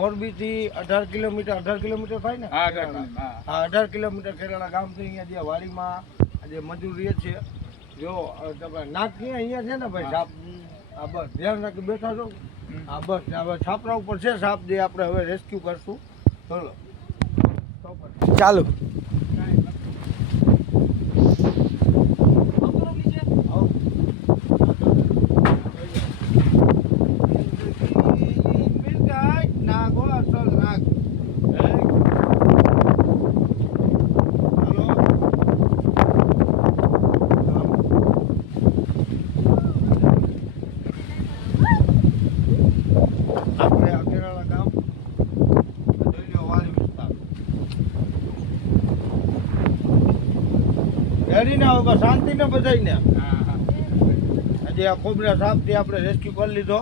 મોરબીથી 18 kilometre થાય ને? હા, હા 18 કિલોમીટર ખેરાળા ગામથી અહીંયા જે વાડીમાં જે મજૂર રહે છે, જો તમે નાક ક્યાં અહીંયા છે ને ભાઈ સાપ, આ બસ ધ્યાન રાખી બેઠા છો. હા બસ હવે છાપરા ઉપર છે સાપ, જે આપણે હવે રેસ્ક્યુ કરશું. ચલો ચાલો. ડરીને આવો શાંતિ ને બધાને. આજે આ કોબરા સાપ થી આપણે રેસ્ક્યુ કરી લીધો.